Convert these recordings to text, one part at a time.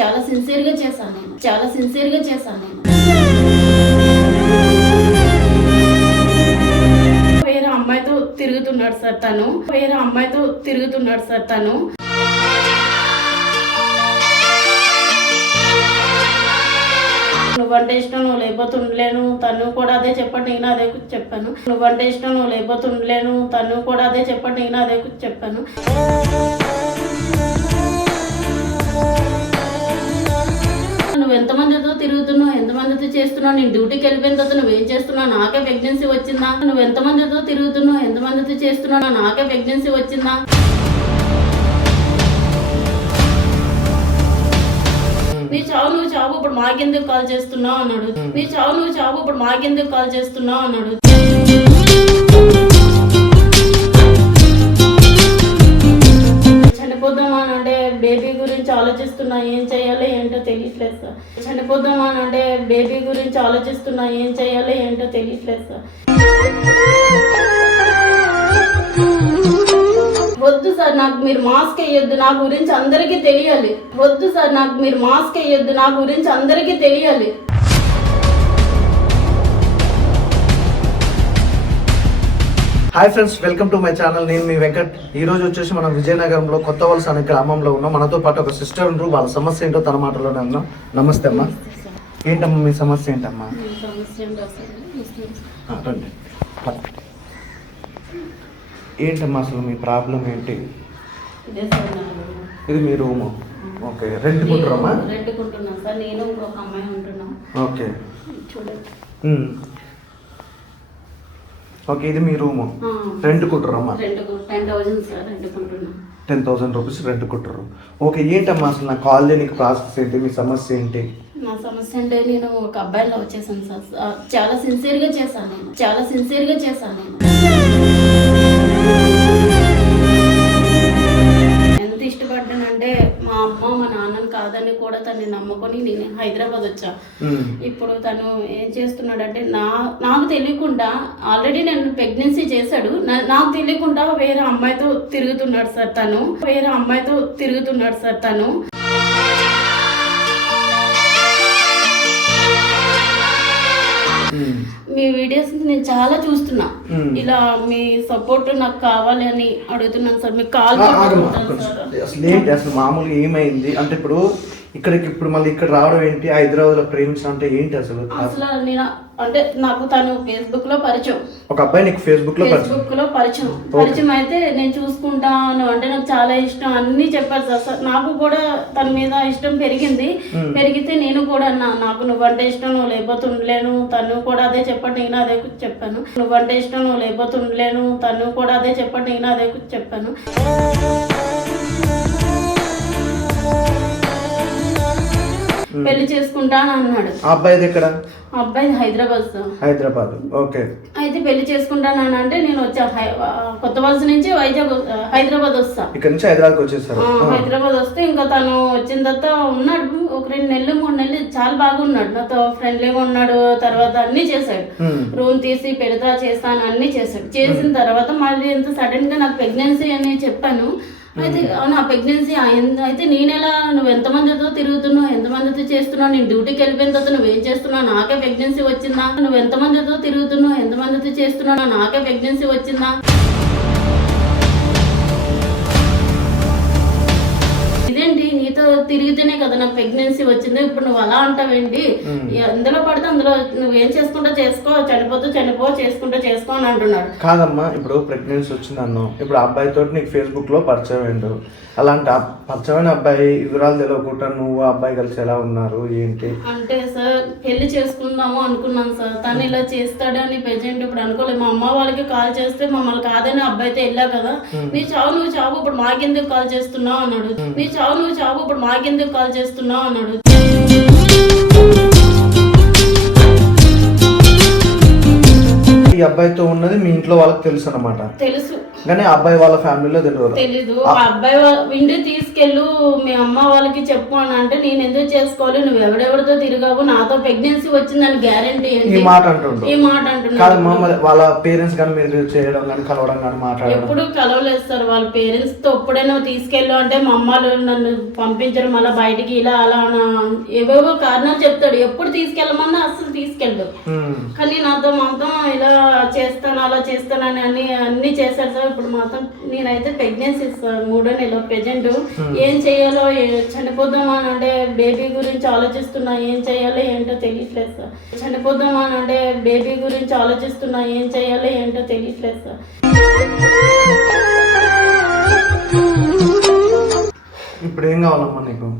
చాలా సిన్సియర్గా చేశాను నేను వేరే అమ్మాయితో తిరుగుతున్నాడు సార్ తను నువ్వంటే ఇష్టం, నువ్వు లేకపోతే ఉండలేను, తను కూడా అదే చెప్పండి, నేను అదే చెప్పాను. నువ్వంటే ఇష్టం, నువ్వు లేకపోతే ఉండలేను, తను కూడా అదే చెప్పండి, నేను అదే చెప్పాను. నువ్వు ఎంతమందితో తిరుగుతున్నావు, ఎంతమందితో చేస్తున్నావు, నేను డ్యూటీకి వెళ్ళిపోయిన తర్వాత నువ్వేం చేస్తున్నావు, నాకే ప్రెగ్నెన్సీ వచ్చిందా? నువ్వు ఎంతమందితో తిరుగుతున్నావు, ఎంతమందితో చేస్తున్నావు, నాకే ప్రెగ్నెన్సీ వచ్చిందా? నీ చావు నువ్వు చావు ఇప్పుడు మాకెందుకు కాల్ చేస్తున్నావు అన్నాడు. నీ చావు నువ్వు చావు ఇప్పుడు మాకెందుకు కాల్ చేస్తున్నావు అన్నాడు. చనిపోదామా అంటే బేబీ గురించి ఆలోచిస్తున్నా, ఏం చేయాలో ఏంటో తెలియట్లేదు సార్. చనిపోదామా అంటే బేబీ గురించి ఆలోచిస్తున్నా, ఏం చేయాలో ఏంటో తెలియట్లేదు సార్. వద్దు సార్, నాకు మీరు మాస్క్ వేయొద్దు, నా గురించి అందరికీ తెలియాలి. వద్దు సార్, నాకు మీరు మాస్క్ వేయొద్దు, నా గురించి అందరికీ తెలియాలి. Hi friends, welcome to my channel. నేను మీ వెంకట్. ఈ రోజు వచ్చేసి మనం విజయనగరంలో కొత్త వలస అనే గ్రామంలో ఉన్నాం. మనతో పాటు ఒక సిస్టర్ ఉంటారు. వాళ్ళ సమస్య ఏంటో తన మాటలోనే ఉన్నాం. నమస్తే అమ్మా. ఏంటమ్మా మీ సమస్య ఏంటమ్మా? రండి. ఏంటమ్మా అసలు మీ ప్రాబ్లం ఏంటి? ఇది మీ రూము. ఓకే, రెంట్కుంటారమ్మా? రెంట్కుంటున్నాం సార్, నేను ఇంకొక అమ్మాయి ఉంటున్నాం. ఓకే చూడండి. ఓకే, ఇది మీ రూము. రెంట్కుంటారమ్మా? 10,000 సార్ రెంట్కుంటున్నాం. 10,000 రూపీస్ రెంట్కుంటారు. ఓకే, ఏంటమ్మా అసలు నా కాల్ చేయడానికి ప్రాసెస్ ఏంటి? మీ సమస్య ఏంటి? నా సమస్య అంటే నేను ఒక అబ్బాయిలో వచ్చేసాను సార్. చాలా సిన్సియర్గా చేశాను నేను. ఎంత ఇష్టపడ్డానంటే మా అమ్మ మా నాన్నని కాదని కూడా తనని నమ్ముకొని నేను హైదరాబాద్ వచ్చా. ఇప్పుడు తను ఏం చేస్తున్నాడంటే నాకు తెలియకుండా ఆల్రెడీ నేను ప్రెగ్నెన్సీ చేశాడు. నాకు తెలియకుండా వేరే అమ్మాయితో తిరుగుతున్నాడు సార్ తను. మీ వీడియోస్ నేను చాలా చూస్తున్నా. ఇలా మీ సపోర్ట్ నాకు కావాలి అని అడుగుతున్నాను సార్. మీకు కాల్ అసలు ఏంటి అసలు మామూలుగా ఏమైంది అంటే ఇప్పుడు మళ్ళీ ఇక్కడ రావడం ఏంటి? హైదరాబాద్ లో ప్రేమించడం అంటే ఏంటి అసలు? నేను అంటే నాకు తను ఫేస్బుక్ లో పరిచయం. ఒక అబ్బాయి నీకు ఫేస్బుక్ లో పరిచయం అయితే నేను చూసుకుంటాను అంటే నాకు చాలా ఇష్టం అన్ని చెప్పారు సార్. నాకు కూడా తన మీద ఇష్టం పెరిగితే నేను కూడా నాకు నువ్వంటే ఇష్టం, నువ్వు లేకపోతే ఉండలేను, తను కూడా అదే చెప్పండి, నేను అదే చెప్పాను. నువ్వంటే ఇష్టం, నువ్వు లేకపోతే ఉండలేను, తను కూడా అదే చెప్పండి, నేను అదే చెప్పాను. పెళ్లి చేసుకుంటాను అన్నాడు. అబ్బాయి ఎక్కడ? అబ్బాయి హైదరాబాద్. ఓకే. అయితే పెళ్లి చేసుకుంటాను అంటే నేను వచ్చా కొత్త వలస నుంచి హైదరాబాద్ వస్తా. ఇక్కడ నుంచి హైదరాబాద్ వచ్చేసారు. హైదరాబాద్ వస్తే ఇంకా తను వచ్చిన తర్వాత ఉన్నాడు ఒక 2 నెలలు 3 నెలలు చాలా బాగున్నాడు, నాతో ఫ్రెండ్లీగా ఉన్నాడు. తర్వాత అన్ని చేశాడు, రూమ్ తీసి పెడతా చేస్తాను అన్ని చేశాడు. చేసిన తర్వాత మళ్ళీ ఎంత సడన్ గా నాకు ప్రెగ్నెన్సీ అని చెప్పాను. అయితే నా ప్రెగ్నెన్సీ అయితే నేనెలా, నువ్వు ఎంతమందితో తిరుగుతున్నావు, ఎంతమందితో చేస్తున్నావు, నేను డ్యూటీకి వెళ్ళిపోయిన తర్వాత నువ్వేం చేస్తున్నావు, నాకే ప్రెగ్నెన్సీ వచ్చిందా? నువ్వు ఎంతమందితో తిరుగుతున్నావు, ఎంతమందితో చేస్తున్నావు, నాకే ప్రెగ్నెన్సీ వచ్చిందా? ఇదేంటి, నీతో తిరిగితేనే కదా నాకు ప్రెగ్నెన్సీ వచ్చింది, ఇప్పుడు నువ్వు అలా అంటావేంటి? ఎందులో పడితే అందులో నువ్వేం చేసుకుంటా చేసుకో, చనిపో చేసుకో అని అంటున్నాడు. కాదమ్మా, ఇప్పుడు ప్రెగ్నెన్సీ వచ్చింది అన్నావు. ఇప్పుడు అబ్బాయితో నీకు ఫేస్బుక్ లో పరిచయం ఏంటో, అలాంటి పరిచయమైన అబ్బాయి వివరాలు తెలియకుండా నువ్వు అబ్బాయి కలిసి ఎలా ఉన్నారు ఏంటి అంటే సార్ పెళ్లి చేసుకుందాము అనుకున్నాను సార్. తను ఇలా చేస్తాడని ప్రెజెంట్ ఇప్పుడు అనుకోలేదు. మా అమ్మ వాళ్ళకి కాల్ చేస్తే మమ్మల్ని కాదని అబ్బాయితో వెళ్ళా కదా. నీ చావు నువ్వు చావు ఇప్పుడు మాకెందుకు కాల్ చేస్తున్నావు అన్నాడు. నీ చావు నువ్వు చావు ఇప్పుడు మాకెందుకు కాల్ చేస్తున్నావు అన్నాడు. ఈ అబ్బాయితో ఉన్నది మీ ఇంట్లో వాళ్ళకి తెలుసు అన్నమాట? తెలుసు. కానీ అబ్బాయి వాళ్ళ ఫ్యామిలీలో తెలియదు. తెలీదు. ఆ అబ్బాయి ఇంటికి తీసుకెళ్ళు మీ అమ్మ వాళ్ళకి చెప్పు అని అంటే నేను ఎందుకు చేసుకోవాలి, నువ్వు ఎవడెవరితో తిరిగావు, నాతో ప్రెగ్నెన్సీ వచ్చిందని గ్యారంటీ ఈ మాట అంటుండు. ఈ మాట అంటున్నాడు. కాదు వాళ్ళ పేరెంట్స్ కానీ మీరు చేయడం కానీ కలవడం కానీ మాట్లాడడం ఎప్పుడు కలవలేదు సార్. వాళ్ళ పేరెంట్స్ తో ఎప్పుడైనా తీసుకెళ్ళు అంటే మా అమ్మలు నన్ను పంపించడం మళ్ళీ బయటికి ఇలా అలా ఏవేవో కారణాలు చెప్తాడు. ఎప్పుడు తీసుకెళ్ళమన్నా అసలు తీసుకెళ్ళడు. కానీ నాతో మాత్రం ఇలా చేస్తాను అలా చేస్తానని అన్ని చేశాడు సార్. ఇప్పుడు మాత్రం నేనైతే ప్రెగ్నెన్సీ సార్ 3వ నెల ప్రెజెంట్. ఏం చేయాలో చనిపోదామా అని అంటే బేబీ గురించి ఆలోచిస్తున్నా, ఏం చేయాలో ఏంటో తెలియట్లేదు సార్. చనిపోదామా అని అంటే బేబీ గురించి ఆలోచిస్తున్నా, ఏం చేయాలో ఏంటో తెలియట్లేదు సార్. ఇప్పుడు ఏం కావాలమ్మా నీకు?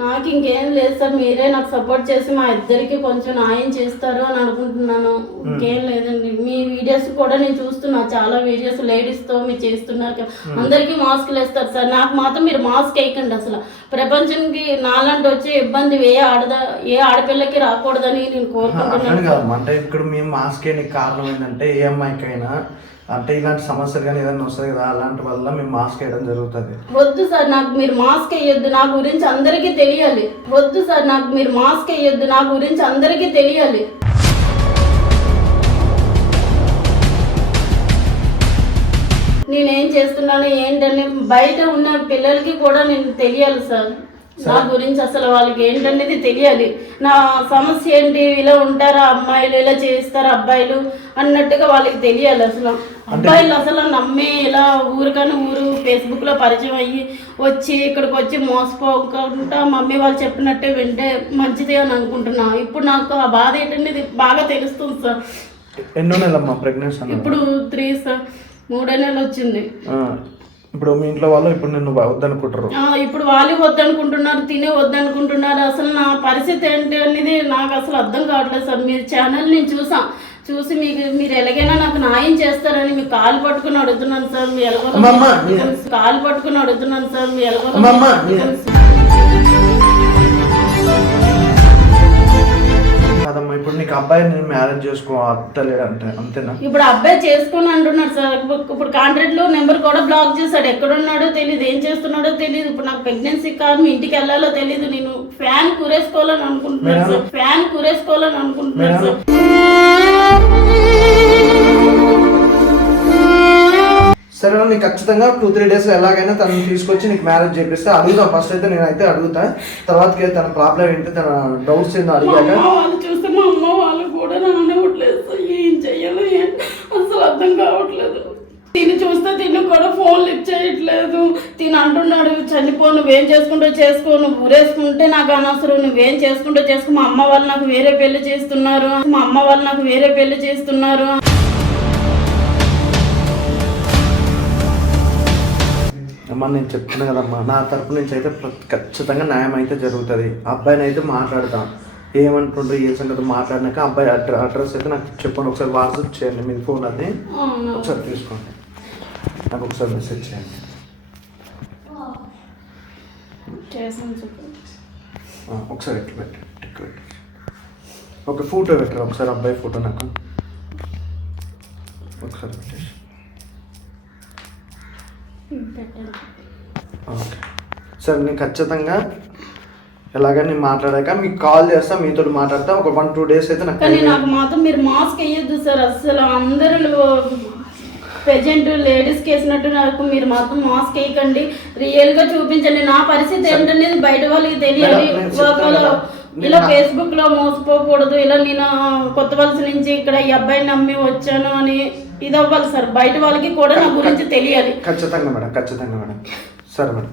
నాకు ఇంకేం లేదు సార్. మీరే నాకు సపోర్ట్ చేసి మా ఇద్దరికి కొంచెం న్యాయం చేస్తారు అని అనుకుంటున్నాను. ఇంకేం లేదండి. మీ వీడియోస్ కూడా నేను చూస్తున్నా, చాలా వీడియోస్ లేడీస్తో మీరు చేస్తున్నారు. అందరికీ మాస్కులు వేస్తారు సార్. నాకు మాత్రం మీరు మాస్క్ వేయకండి. అసలు ప్రపంచానికి నాలాంటి వచ్చే ఇబ్బంది ఏ ఆడపిల్లకి రాకూడదని నేను కోరుకుంటున్నాను. అంటే ఇక్కడ మేము మాస్క్ వేయడానికి కారణం ఏంటంటే ఏ అమ్మాయికైనా అంటే ఇలాంటి సమస్యలు కానీ ఏదైనా వస్తాయి కదా, అలాంటి వల్ల మేము మాస్క్ వేయడం జరుగుతుంది. వద్దు సార్, నాకు మీరు మాస్క్ వేయొద్దు, నా గురించి అందరికీ తెలియాలి. వద్దు సార్, నాకు మీరు మాస్క్ వేయొద్దు, నా గురించి అందరికీ తెలియాలి. నేనేం చేస్తున్నాను ఏంటని బయట ఉన్న పిల్లలకి కూడా నేను తెలియాలి సార్. నా గురించి అసలు వాళ్ళకి ఏంటనేది తెలియాలి. నా సమస్య ఏంటి, ఇలా ఉంటారా అమ్మాయిలు, ఇలా చేస్తారా అబ్బాయిలు అన్నట్టుగా వాళ్ళకి తెలియాలి. అసలు అబ్బాయిలు అసలు నమ్మి ఇలా ఊరికని ఫేస్బుక్ లో పరిచయం అయ్యి వచ్చి ఇక్కడికి వచ్చి మోసపోకుండా మమ్మీ వాళ్ళు చెప్పినట్టే వింటే మంచిది అని అనుకుంటున్నా. ఇప్పుడు నాకు ఆ బాధ ఏంటనేది బాగా తెలుస్తుంది సార్. ఎన్నో నెలమ్మా ప్రెగ్నెన్సీ? ఇప్పుడు 3 సార్, 3వ నెల వచ్చింది. ఇప్పుడు మీ ఇంట్లో వాళ్ళు ఇప్పుడు నిన్ను వద్దనుకుంటారు? ఇప్పుడు వాళ్ళు వద్దనుకుంటున్నారు, తినే వద్దనుకుంటున్నారు. అసలు నా పరిస్థితి ఏంటి అనేది నాకు అసలు అర్థం కావట్లేదు సార్. మీరు ఛానల్ నేను చూసి మీరు ఎలాగైనా నాకు న్యాయం చేస్తారని మీకు కాలు పట్టుకుని అడుగుతున్నాను సార్. మీ కాలు పట్టుకుని అడుగుతున్నాను సార్. మీ కాదమ్మా, ఇప్పుడు నీకు అబ్బాయి నేను మ్యారేజ్ చేసుకోలేడు అంటే అంతేనా? ఇప్పుడు అబ్బాయి చేసుకుని అంటున్నాడు సార్. ఇప్పుడు కాంట్రాక్ట్ లో నెంబర్ కూడా బ్లాక్ చేశాడు. ఎక్కడున్నాడో తెలియదు, ఏం చేస్తున్నాడో తెలియదు. ఇప్పుడు నాకు ప్రెగ్నెన్సీ కాదు, మీ ఇంటికి వెళ్ళాలో తెలియదు. నేను ఫ్యాన్ కురేసుకోవాలని అనుకుంటున్నాను సార్. ఫ్యాన్ కురేసుకోవాలని అనుకుంటున్నాను సార్. సరే, నీకు ఖచ్చితంగా 2-3 days ఎలాగైనా తనని తీసుకొచ్చి నీకు మ్యారేజ్ చేపిస్తే అడుగుతా. ఫస్ట్ అయితే నేనైతే అడుగుతా, తర్వాతకి తన ప్రాబ్లం ఏంటి, తన డౌట్స్ ఏంటో అడిగాక చూస్తే మా అమ్మ వాళ్ళు కూడా రానివ్వట్లేదు సార్. ఏం చెయ్యాలో అసలు అర్థం కావట్లేదు. తిని చూస్తే తిని కూడా ఫోన్ లిఫ్ట్ చేయట్లేదు. తిని అంటున్నాడు చనిపో, నువ్వేం చేసుకుంటూ చేసుకో, నువ్వు ఊరేసుకుంటే నాకు అనవసరం, నువ్వేం చేసుకుంటూ చేసుకో, మా అమ్మ వాళ్ళు నాకు వేరే పెళ్లి చేస్తున్నారు. అమ్మా నేను చెప్తున్నా కదమ్మా, నా తరపు నుంచి అయితే ఖచ్చితంగా న్యాయం అయితే జరుగుతుంది. అబ్బాయిని అయితే మాట్లాడతాం, ఏమంటుండ్రు ఏ సంగతి మాట్లాడినాక అబ్బాయి అడ్రస్ అయితే నాకు చెప్పండి. ఒకసారి వాట్సాప్ చేయండి, మీ ఫోన్ అది ఒకసారి తీసుకోండి, నాకు ఒకసారి మెసేజ్ చేయండి. ఒకసారి ఎట్లా పెట్టి ఒక ఫోటో పెట్టరు, ఒకసారి అబ్బాయి ఫోటో నాకు ఒకసారి పెట్టేసి. ఓకే సార్, నేను ఖచ్చితంగా ఎలాగని మాట్లాడాక మీకు కాల్ చేస్తా, మీతో మాట్లాడతా. ఒక 1-2 days అయితే నాకు మాత్రం మీరు మాస్క్ వేయొద్దు సార్. అసలు అందరూ ప్రెజెంట్ లేడీస్కి వేసినట్టు నాకు మీరు మాత్రం మాస్క్ వేయకండి. రియల్గా చూపించండి. నా పరిస్థితి ఏంటనేది బయట వాళ్ళకి తెలియాలి. ఇలా ఫేస్బుక్ లో మోసపోకూడదు. ఇలా నేను కొత్త వలస నుంచి ఇక్కడ ఈ అబ్బాయిని నమ్మి వచ్చాను అని ఇది అవ్వాలి సార్. బయట వాళ్ళకి కూడా నా గురించి తెలియాలి. ఖచ్చితంగా మేడం, ఖచ్చితంగా మేడం. సరే మేడం.